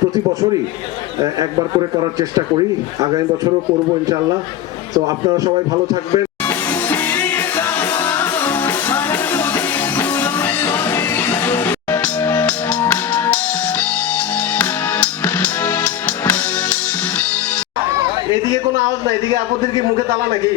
প্রতি বছরই একবার করে করার চেষ্টা করি, আগামী বছরও করব ইনশাআল্লাহ। তো আপনারা সবাই ভালো থাকবেন। এদিকে কোনো আওয়াজ নাই, এদিকে আপনাদের কি মুখে তালা নাকি?